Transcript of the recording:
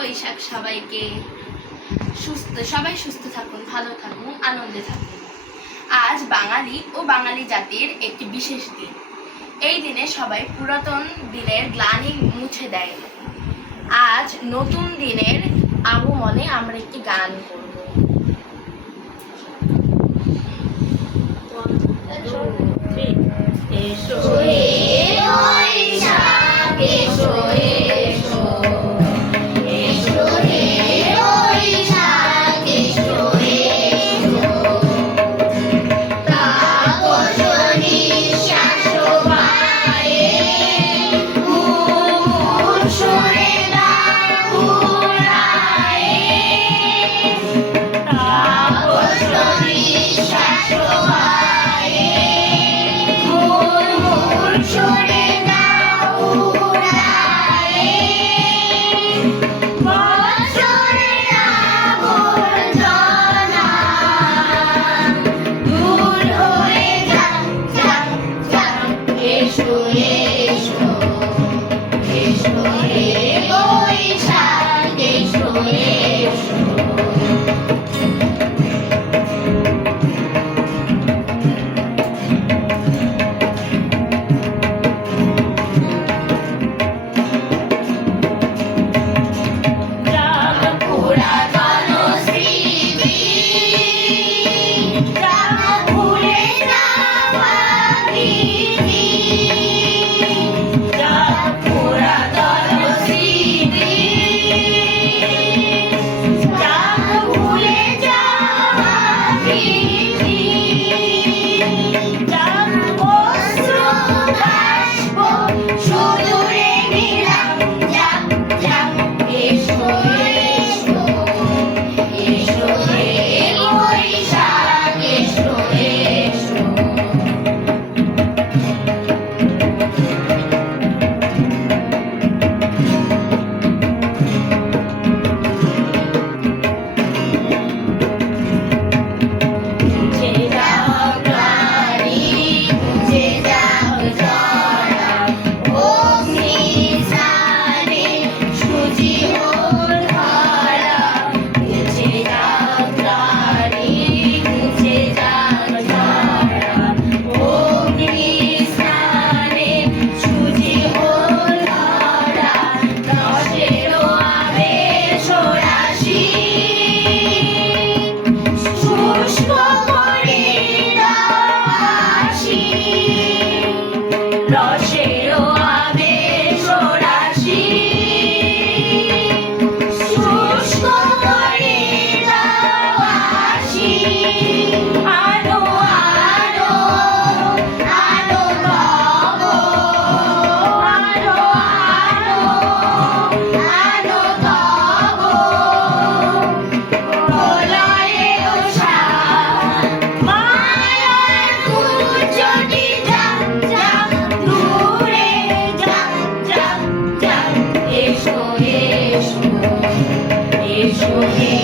বৈশাখ সবাইকে। সবাই সুস্থ থাকুন, ভালো থাকুন, আনন্দে থাকুন। আজ বাঙালি ও বাঙালি জাতির একটি বিশেষ দিন। এই দিনে সবাই পুরাতন দিনের গ্লানি মুছে দেয়। আজ নতুন দিনের আগমনে আমরা একটি গান করব। এসো হে বৈশাখ, এসো এসো, এসো হে বৈশাখ, এসো এসো। তাপস নিঃশ্বাস বায়ে মুমুর সুরে গান উড়ায়ে। তাপস নিঃশ্বাস বায়ে মুমুর সুরে গান উড়ায়ে। বৎসরের আবর্জনা দূর হয়ে যাক, যাক, যাক। এসো এসো, এসো হে বৈশাখ, এসো এসো। জাগ পুরাতন স্মৃতি, জাগ ভুলে যাওয়া ভীতি। জাগ পুরাতন স্মৃতি, জাগ ভুলে যাওয়া ভীতি। জাগ অশ্রু বাষ্প সুদূরে নিলাম, যাক, যাক। এসো এসো, এসো হে বৈশাখ, এসো এসো। মুছে যাও গ্লানি, মুছে যাও জরা, অগ্নি স্নানে সুজিহোর ধরা। মুছে যাও গ্লানি, মুছে যাও জরা, অগ্নি স্নানে সুজিহোর ধরা। রসেরও আবেশ রাশি শুষ্ক করে দাও হাসি। রসেরও আবেশ রাশি শুষ্ক করে দাও হাসি। আলো আলো আলো তব, আলো আলো আলো তব। প্রলয়ে উষা মায়ার কুঞ্জটি, যাক, যাক, দূরে যাক, যাক, যাক। এসো এসো, এসো হে